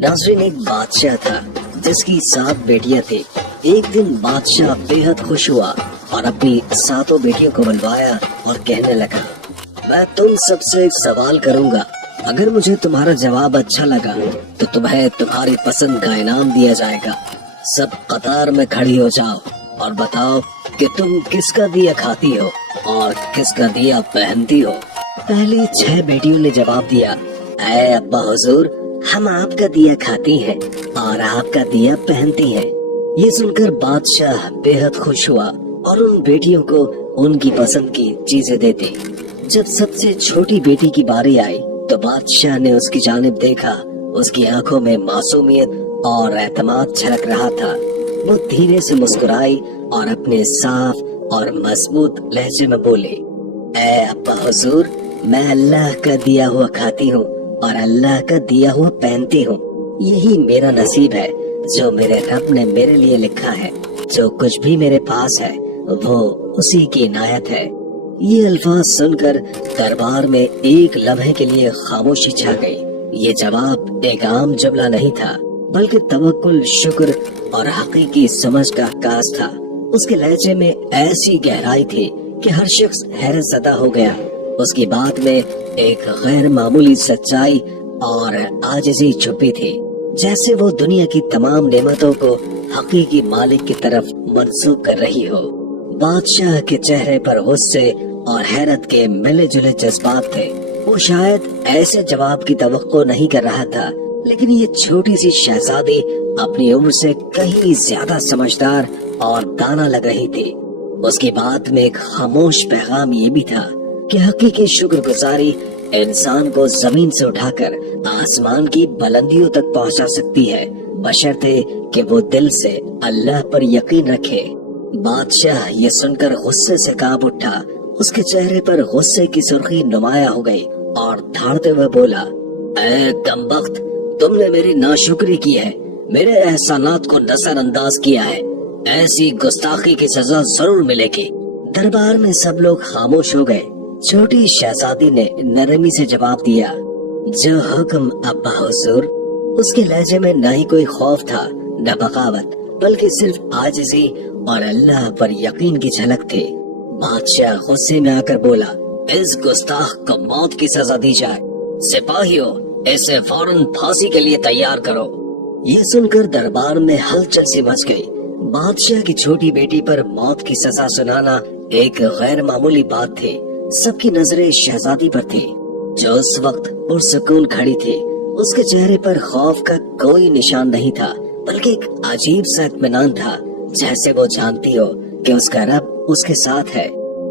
नाज़रीन, एक बादशाह था जिसकी 7 बेटियां थी। एक दिन बादशाह बेहद खुश हुआ और अपनी 7 बेटियों को बुलवाया और कहने लगा, मैं तुम सबसे एक सवाल करूंगा। अगर मुझे तुम्हारा जवाब अच्छा लगा तो तुम्हें तुम्हारी पसंद का इनाम दिया जाएगा। सब कतार में खड़ी हो जाओ और बताओ कि तुम किसका दिया खाती हो और किसका दिया पहनती हो। पहली 6 बेटियों ने जवाब दिया, ऐ अब्बा हुजूर, हम आपका दिया खाती हैं और आपका दिया पहनती हैं। ये सुनकर बादशाह बेहद खुश हुआ और उन बेटियों को उनकी पसंद की चीजें देते। जब सबसे छोटी बेटी की बारी आई तो बादशाह ने उसकी जानिब देखा। उसकी आंखों में मासूमियत और एतमाद छलक रहा था। वो धीरे से मुस्कुराई और अपने साफ और मजबूत लहजे में बोले, ऐ अब्बा हुजूर, मैं अल्लाह का दिया हुआ खाती हूँ और अल्लाह का दिया हुआ पहनती हूँ। यही मेरा नसीब है जो मेरे रब ने मेरे लिए लिखा है। जो कुछ भी मेरे पास है वो उसी की इनायत है। ये अल्फाज सुनकर दरबार में एक लम्हे के लिए खामोशी छा गई। ये जवाब एक आम जुमला नहीं था, बल्कि तवक्कुल, शुक्र और हकीकी समझ का अक्कास था। उसके लहजे में ऐसी गहराई थी कि हर शख्स हैरत ज़दा हो गया। उसकी बात में एक गैर मामूली सच्चाई और आजिज़ी छुपी थी, जैसे वो दुनिया की तमाम नेमतों को हकीकी मालिक की तरफ मंसूब कर रही हो। बादशाह के चेहरे पर गुस्से और हैरत के मिले जुले जज्बात थे। वो शायद ऐसे जवाब की तवक्को नहीं कर रहा था, लेकिन ये छोटी सी शहजादी अपनी उम्र से कहीं ज्यादा समझदार और दाना लग रही थी। उसकी बात में एक खामोश पैगाम ये भी था कि हकीकी शुक्रगुजारी इंसान को जमीन से उठाकर आसमान की बुलंदियों तक पहुंचा सकती है, बशर्ते कि वो दिल से अल्लाह पर यकीन रखे। बादशाह ये सुनकर गुस्से से कांप उठा। उसके चेहरे पर गुस्से की सुर्खी नुमाया हो गई और धाड़ते हुए बोला, ऐ कमबख्त, तुमने मेरी नाशुक्री की है, मेरे एहसानात को नजरअंदाज किया है। ऐसी गुस्ताखी की सजा जरूर मिलेगी। दरबार में सब लोग खामोश हो गए। छोटी शहजादी ने नरमी से जवाब दिया, जो हुक्म अब्बा हुजूर। उसके लहजे में न ही कोई खौफ था न बगावत, बल्कि सिर्फ आजिज़ी और अल्लाह पर यकीन की झलक थी। बादशाह गुस्से में आकर बोला, इस गुस्ताख को मौत की सजा दी जाए। सिपाहियों, इसे फौरन फांसी के लिए तैयार करो। ये सुनकर दरबार में हलचल सी मच गई। बादशाह की छोटी बेटी पर मौत की सजा सुनाना एक गैर मामूली बात थी। सबकी नजरें शहजादी पर थी, जो उस वक्त पुरसुकून खड़ी थी। उसके चेहरे पर खौफ का कोई निशान नहीं था, बल्कि एक अजीब सा इत्मीनान था, जैसे वो जानती हो कि उसका रब उसके साथ है।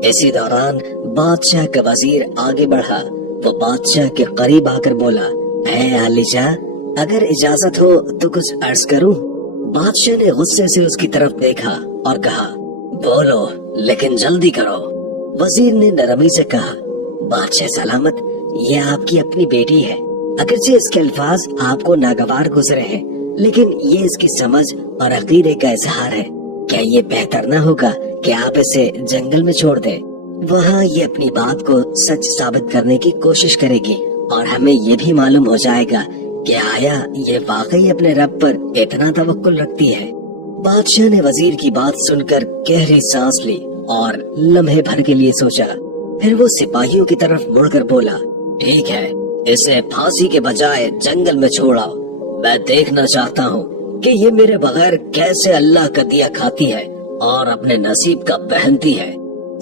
इसी दौरान बादशाह का वजीर आगे बढ़ा। वो बादशाह के करीब आकर बोला, ऐ आलिजा, अगर इजाजत हो तो कुछ अर्ज करूं। बादशाह ने गुस्से से उसकी तरफ देखा और कहा, बोलो, लेकिन जल्दी करो। वजीर ने नरमी से कहा, बादशाह सलामत, ये आपकी अपनी बेटी है। अगरचे इसके अल्फाज आपको नागवार गुजरे हैं, लेकिन ये इसकी समझ और अकीदे का इजहार है। क्या ये बेहतर न होगा कि आप इसे जंगल में छोड़ दें? वहाँ ये अपनी बात को सच साबित करने की कोशिश करेगी और हमें ये भी मालूम हो जाएगा कि आया ये वाकई अपने रब पर इतना तवक्कुल रखती है। बादशाह ने वजीर की बात सुनकर गहरी सांस ली और लम्हे भर के लिए सोचा। फिर वो सिपाहियों की तरफ मुड़कर बोला, ठीक है, इसे फांसी के बजाय जंगल में छोड़ाओ। मैं देखना चाहता हूँ कि ये मेरे बगैर कैसे अल्लाह का दिया खाती है और अपने नसीब का पहनती है।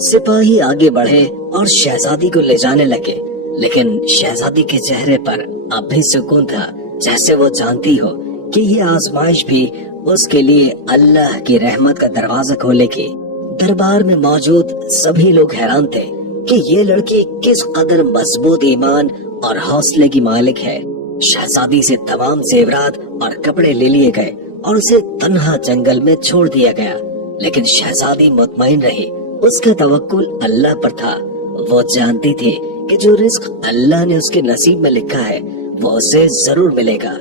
सिपाही आगे बढ़े और शहजादी को ले जाने लगे, लेकिन शहजादी के चेहरे पर अब भी सुकून था, जैसे वो जानती हो कि ये आजमाइश भी उसके लिए अल्लाह की रहमत का दरवाजा खोलेगी। दरबार में मौजूद सभी लोग हैरान थे कि ये लड़की किस कदर मजबूत ईमान और हौसले की मालिक है। शहजादी से तमाम जेवरात और कपड़े ले लिए गए और उसे तन्हा जंगल में छोड़ दिया गया, लेकिन शहजादी मुतमईन रही। उसका तवक्कुल अल्लाह पर था। वो जानती थी कि जो रिस्क अल्लाह ने उसके नसीब में लिखा है वो उसे जरूर मिलेगा।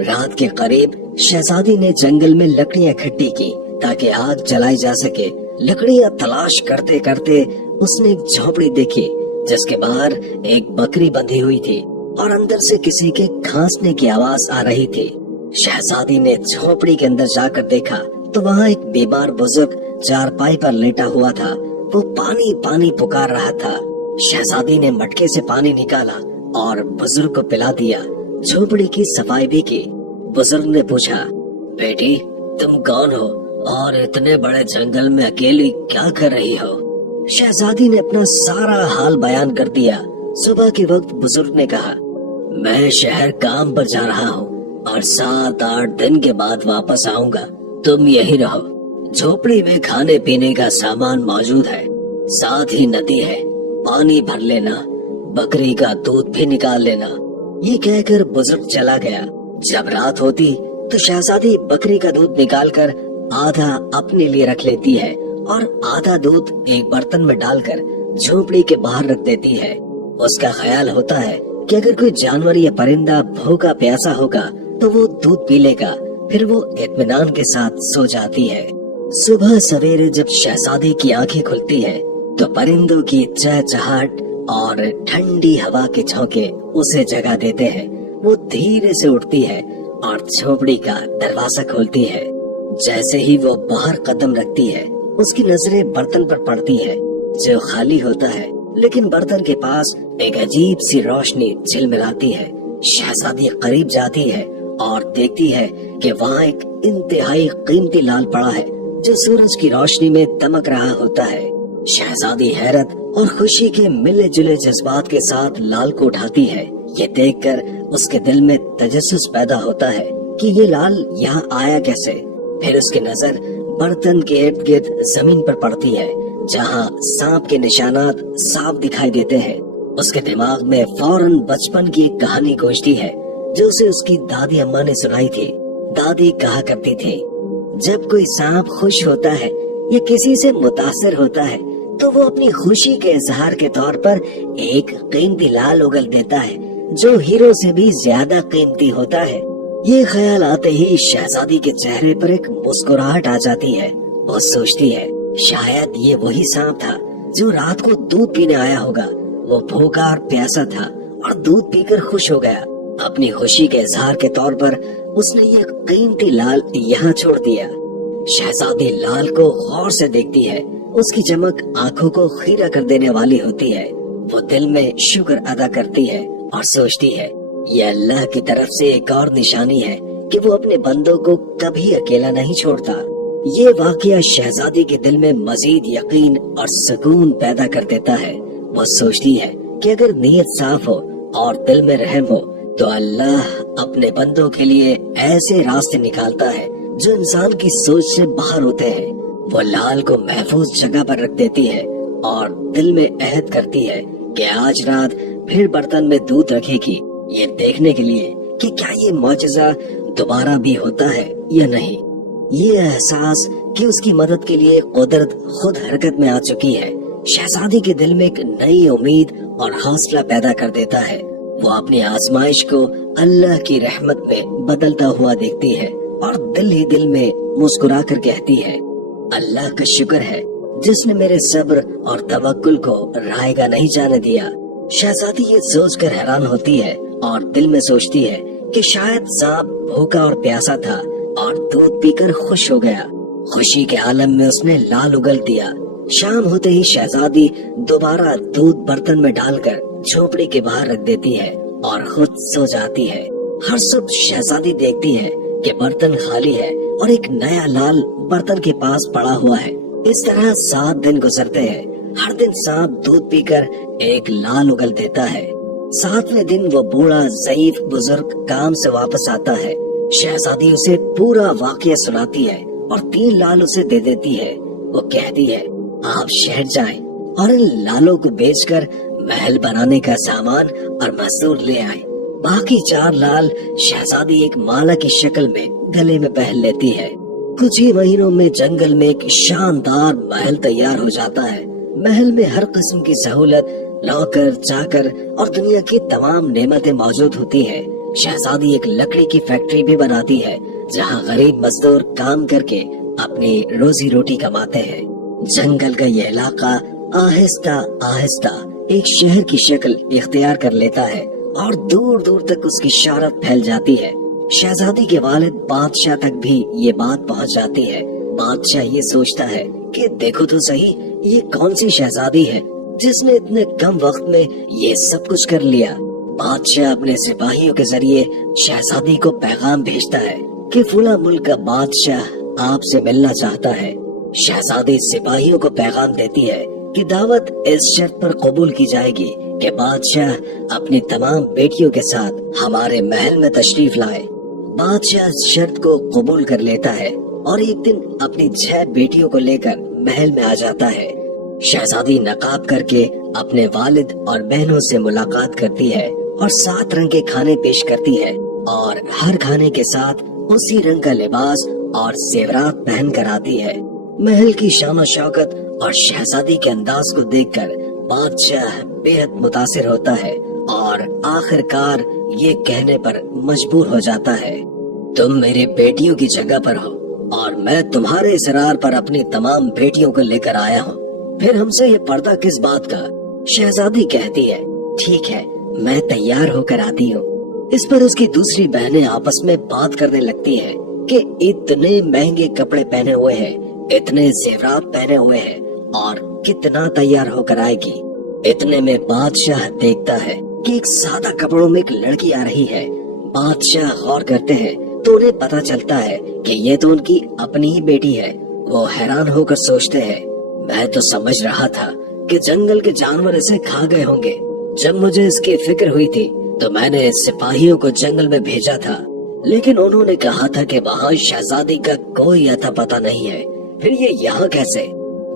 रात के करीब शहजादी ने जंगल में लकड़ियां इकट्ठी की ताकि आग जलाई जा सके। लकड़ियां तलाश करते करते उसने एक झोपड़ी देखी, जिसके बाहर एक बकरी बंधी हुई थी और अंदर से किसी के खांसने की आवाज आ रही थी। शहजादी ने झोपड़ी के अंदर जाकर देखा तो वहाँ एक बीमार बुजुर्ग चारपाई पर लेटा हुआ था। वो पानी पानी पुकार रहा था। शहजादी ने मटके से पानी निकाला और बुजुर्ग को पिला दिया। झोपड़ी की सफाई भी की। बुजुर्ग ने पूछा, बेटी तुम कौन हो और इतने बड़े जंगल में अकेली क्या कर रही हो? शहजादी ने अपना सारा हाल बयान कर दिया। सुबह के वक्त बुजुर्ग ने कहा, मैं शहर काम पर जा रहा हूँ और 7-8 दिन के बाद वापस आऊंगा। तुम यही रहो। झोपड़ी में खाने पीने का सामान मौजूद है, साथ ही नदी है, पानी भर लेना, बकरी का दूध भी निकाल लेना। ये कहकर बुजुर्ग चला गया। जब रात होती तो शहजादी बकरी का दूध निकालकर आधा अपने लिए रख लेती है और आधा दूध एक बर्तन में डालकर झोपड़ी के बाहर रख देती है। उसका ख्याल होता है कि अगर कोई जानवर या परिंदा भूखा प्यासा होगा तो वो दूध पी लेगा। फिर वो इत्मीनान के साथ सो जाती है। सुबह सवेरे जब शहजादी की आंखें खुलती है तो परिंदों की चहचहाट और ठंडी हवा के झोंके उसे जगा देते हैं। वो धीरे से उठती है और झोपड़ी का दरवाजा खोलती है। जैसे ही वो बाहर कदम रखती है उसकी नजरें बर्तन पर पड़ती है जो खाली होता है, लेकिन बर्तन के पास एक अजीब सी रोशनी झिलमिलाती है। शहजादी करीब जाती है और देखती है कि वहाँ एक इंतहाई कीमती लाल पड़ा है जो सूरज की रोशनी में दमक रहा होता है। शहजादी हैरत और खुशी के मिले जुले जज्बात के साथ लाल को उठाती है। ये देखकर उसके दिल में तजस्सुस पैदा होता है कि ये लाल यहाँ आया कैसे। फिर उसकी नजर बर्तन के इर्द गिर्द जमीन पर पड़ती है जहाँ सांप के निशानात साफ दिखाई देते हैं। उसके दिमाग में फौरन बचपन की एक कहानी गूंजती है जो उसे उसकी दादी अम्मा ने सुनाई थी। दादी कहा करती थी, जब कोई सांप खुश होता है या किसी से मुतासिर होता है तो वो अपनी खुशी के इजहार के तौर पर एक कीमती लाल उगल देता है जो हीरो से भी ज्यादा कीमती होता है। ये ख्याल आते ही शहजादी के चेहरे पर एक मुस्कुराहट आ जाती है। वो सोचती है शायद ये वही सांप था जो रात को दूध पीने आया होगा। वो भूखा और प्यासा था और दूध पीकर खुश हो गया। अपनी खुशी के इजहार के तौर पर उसने ये कीमती लाल यहाँ छोड़ दिया। शहजादी लाल को गौर से देखती है। उसकी चमक आंखों को खीरा कर देने वाली होती है। वो दिल में शुक्र अदा करती है और सोचती है ये अल्लाह की तरफ से एक और निशानी है कि वो अपने बंदों को कभी अकेला नहीं छोड़ता। ये वाकया शहजादी के दिल में मजीद यकीन और सुकून पैदा कर देता है। वो सोचती है कि अगर नीयत साफ हो और दिल में रहम हो तो अल्लाह अपने बंदों के लिए ऐसे रास्ते निकालता है जो इंसान की सोच से बाहर होते हैं। वो लाल को महफूज जगह पर रख देती है और दिल में अहद करती है कि आज रात फिर बर्तन में दूध रखेगी, ये देखने के लिए कि क्या ये मौजज़ा दोबारा भी होता है या नहीं। ये एहसास कि उसकी मदद के लिए कुदरत खुद हरकत में आ चुकी है शहजादी के दिल में एक नई उम्मीद और हौसला पैदा कर देता है। वो अपनी आजमाइश को अल्लाह की रहमत में बदलता हुआ देखती है और दिल ही दिल में मुस्कुरा कर कहती है, अल्लाह का शुक्र है जिसने मेरे सब्र और तवक्कुल को रायगा नहीं जाने दिया। शहजादी ये सोचकर हैरान होती है और दिल में सोचती है कि शायद सांप भूखा और प्यासा था और दूध पीकर खुश हो गया। खुशी के आलम में उसने लाल उगल दिया। शाम होते ही शहजादी दोबारा दूध बर्तन में डालकर झोपड़ी के बाहर रख देती है और खुद सो जाती है। हर सुबह शहजादी देखती है कि बर्तन खाली है और एक नया लाल बर्तन के पास पड़ा हुआ है। इस तरह 7 दिन गुजरते हैं। हर दिन सांप दूध पीकर एक लाल उगल देता है। 7वें दिन वो बूढ़ा ज़ईफ बुजुर्ग काम से वापस आता है। शहजादी उसे पूरा वाकया सुनाती है और 3 लाल उसे दे देती है। वो कहती है, आप शहर जाएं और इन लालों को बेचकर महल बनाने का सामान और मजदूर ले आए। बाकी 4 लाल शहजादी एक माला की शक्ल में गले में पहन लेती है। कुछ ही महीनों में जंगल में एक शानदार महल तैयार हो जाता है। महल में हर किस्म की सहूलत, नौकर, चाकर और दुनिया की तमाम नेमतें मौजूद होती है। शहजादी एक लकड़ी की फैक्ट्री भी बनाती है जहाँ गरीब मजदूर काम करके अपनी रोजी रोटी कमाते हैं। जंगल का ये इलाका आहिस्ता आहिस्ता एक शहर की शक्ल इख्तियार कर लेता है और दूर दूर तक उसकी शोहरत फैल जाती है। शहजादी के वालिद बादशाह तक भी ये बात पहुंच जाती है। बादशाह ये सोचता है कि देखो तो सही, ये कौन सी शहजादी है जिसने इतने कम वक्त में ये सब कुछ कर लिया। बादशाह अपने सिपाहियों के जरिए शहजादी को पैगाम भेजता है कि फुला मुल्क का बादशाह आपसे मिलना चाहता है। शहजादी सिपाहियों को पैगाम देती है कि दावत इस शर्त पर कबूल की जाएगी कि बादशाह अपनी तमाम बेटियों के साथ हमारे महल में तशरीफ लाए। बादशाह इस शर्त को कबूल कर लेता है और एक दिन अपनी 6 बेटियों को लेकर महल में आ जाता है। शहजादी नकाब करके अपने वालिद और बहनों से मुलाकात करती है और 7 रंग के खाने पेश करती है और हर खाने के साथ उसी रंग का लिबास और जेवरात पहन कर आती है। महल की शान शौकत और शहजादी के अंदाज को देखकर बादशाह बेहद मुतासिर होता है और आखिरकार ये कहने पर मजबूर हो जाता है, तुम मेरी बेटियों की जगह पर हो और मैं तुम्हारे इसरार पर अपनी तमाम बेटियों को लेकर आया हूँ, फिर हमसे ये पर्दा किस बात का। शहजादी कहती है, ठीक है, मैं तैयार होकर आती हूँ। इस पर उसकी दूसरी बहनें आपस में बात करने लगती हैं कि इतने महंगे कपड़े पहने हुए हैं, इतने जेवरात पहने हुए हैं और कितना तैयार होकर आएगी। इतने में बादशाह देखता है कि एक सादा कपड़ों में एक लड़की आ रही है। बादशाह गौर करते हैं तो उन्हें पता चलता है कि ये तो उनकी अपनी ही बेटी है। वो हैरान होकर सोचते हैं, मैं तो समझ रहा था कि जंगल के जानवर इसे खा गए होंगे। जब मुझे इसकी फिक्र हुई थी तो मैंने सिपाहियों को जंगल में भेजा था, लेकिन उन्होंने कहा था कि वहाँ शहजादी का कोई अता पता नहीं है, फिर ये यहाँ कैसे।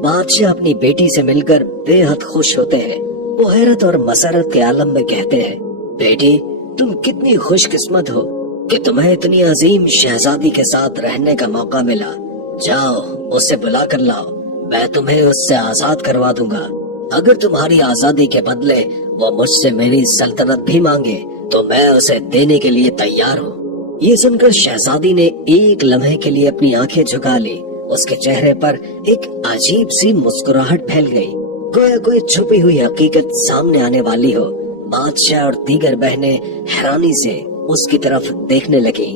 बादशाह अपनी बेटी से मिलकर बेहद खुश होते हैं। वो हैरत और मसरत के आलम में कहते हैं, बेटी तुम कितनी खुशकिस्मत हो कि तुम्हें इतनी अजीम शहजादी के साथ रहने का मौका मिला। जाओ उसे बुला कर लाओ, मैं तुम्हें उससे आजाद करवा दूंगा। अगर तुम्हारी आजादी के बदले वो मुझसे मेरी सल्तनत भी मांगे तो मैं उसे देने के लिए तैयार हूँ। ये सुनकर शहजादी ने एक लम्हे के लिए अपनी आंखें झुका ली। उसके चेहरे पर एक अजीब सी मुस्कुराहट फैल गई, गोया कोई छुपी हुई हकीकत सामने आने वाली हो। बादशाह और दीगर बहनें हैरानी से उसकी तरफ देखने लगी।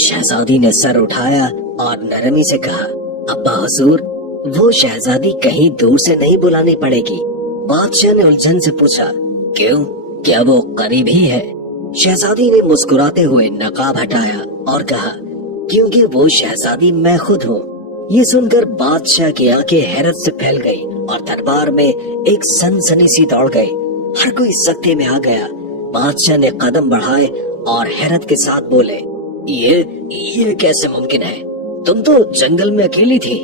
शहजादी ने सर उठाया और नरमी से कहा, अब्बा हुजूर, वो शहजादी कहीं दूर से नहीं बुलानी पड़ेगी। बादशाह ने उलझन से पूछा, क्यों, क्या वो करीब ही है? शहजादी ने मुस्कुराते हुए नकाब हटाया और कहा, क्योंकि वो शहजादी मैं खुद हूँ। ये सुनकर बादशाह की आंखें हैरत से फैल गई और दरबार में एक सनसनी सी दौड़ गई। हर कोई सख्ते में आ गया। बादशाह ने कदम बढ़ाए और हैरत के साथ बोले, ये कैसे मुमकिन है? तुम तो जंगल में अकेली थी।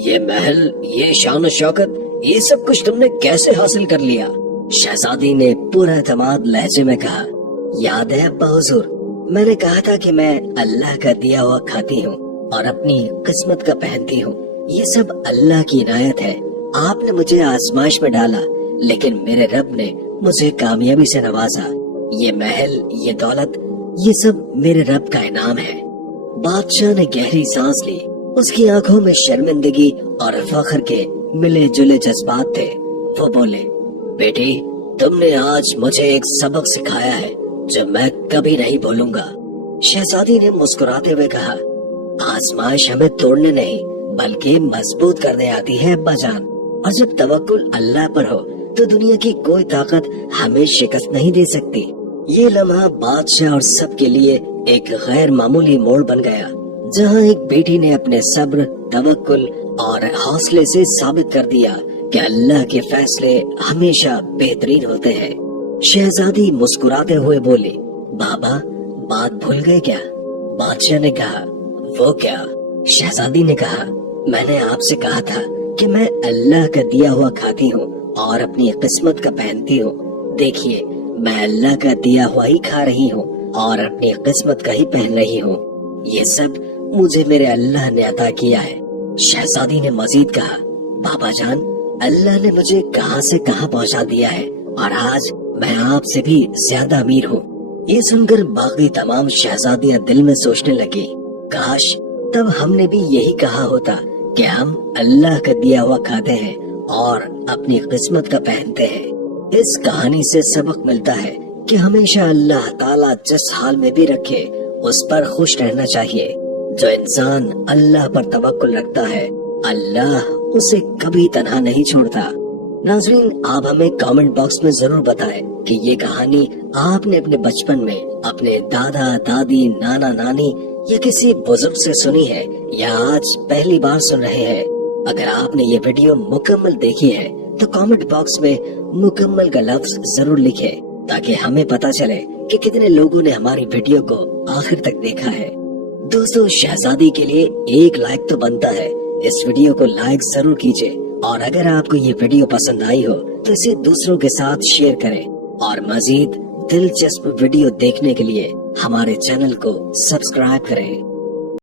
ये महल, ये शान शौकत, ये सब कुछ तुमने कैसे हासिल कर लिया? शहजादी ने पूरा एतमाद लहजे में कहा, याद है अब्बा हुजूर, मैंने कहा था कि मैं अल्लाह का दिया हुआ खाती हूँ और अपनी किस्मत का पहनती हूँ। ये सब अल्लाह की इनायत है। आपने मुझे आजमाइश में डाला, लेकिन मेरे रब ने मुझे कामयाबी से नवाजा। ये महल, ये दौलत, ये सब मेरे रब का इनाम है। बादशाह ने गहरी सांस ली। उसकी आंखों में शर्मिंदगी और फख्र के मिले जुले जज्बात थे। वो बोले, बेटी तुमने आज मुझे एक सबक सिखाया है जो मैं कभी नहीं भूलूंगा। शहजादी ने मुस्कुराते हुए कहा, आजमाइश हमें तोड़ने नहीं बल्कि मजबूत करने आती है अब्बा जान, और जब तवक्कुल अल्लाह पर हो तो दुनिया की कोई ताकत हमें शिकस्त नहीं दे सकती। ये लम्हा बादशाह और सब के लिए एक गैर मामूली मोड़ बन गया, जहाँ एक बेटी ने अपने सब्र, तवक्कुल और हौसले से साबित कर दिया कि अल्लाह के फैसले हमेशा बेहतरीन होते हैं। शहजादी मुस्कुराते हुए बोली, बाबा बात भूल गए क्या? बादशाह ने कहा, वो क्या? शहजादी ने कहा, मैंने आपसे कहा था कि मैं अल्लाह का दिया हुआ खाती हूँ और अपनी किस्मत का पहनती हूँ। देखिए मैं अल्लाह का दिया हुआ ही खा रही हूँ और अपनी किस्मत का ही पहन रही हूँ। ये सब मुझे मेरे अल्लाह ने अता किया है। शहजादी ने मजीद कहा, बाबा जान, अल्लाह ने मुझे कहां से कहां पहुंचा दिया है और आज मैं आपसे भी ज्यादा अमीर हूँ। ये सुनकर बाकी तमाम शहजादियां दिल में सोचने लगी, काश तब हमने भी यही कहा होता कि हम अल्लाह का दिया हुआ खाते हैं और अपनी किस्मत का पहनते हैं। इस कहानी से सबक मिलता है कि हमेशा अल्लाह ताला जिस हाल में भी रखे उस पर खुश रहना चाहिए। जो इंसान अल्लाह पर तवक्कुल रखता है, अल्लाह उसे कभी तन्हा नहीं छोड़ता। नाज़रीन, आप हमें कमेंट बॉक्स में जरूर बताएं कि ये कहानी आपने अपने बचपन में अपने दादा दादी नाना नानी या किसी बुजुर्ग से सुनी है या आज पहली बार सुन रहे हैं। अगर आपने ये वीडियो मुकम्मल देखी है तो कमेंट बॉक्स में मुकम्मल का लफ्ज जरूर लिखें, ताकि हमें पता चले कि कितने लोगों ने हमारी वीडियो को आखिर तक देखा है। दोस्तों, शहजादी के लिए एक लाइक तो बनता है, इस वीडियो को लाइक जरूर कीजिए और अगर आपको ये वीडियो पसंद आई हो तो इसे दूसरों के साथ शेयर करें और मजीद दिलचस्प वीडियो देखने के लिए हमारे चैनल को सब्सक्राइब करें।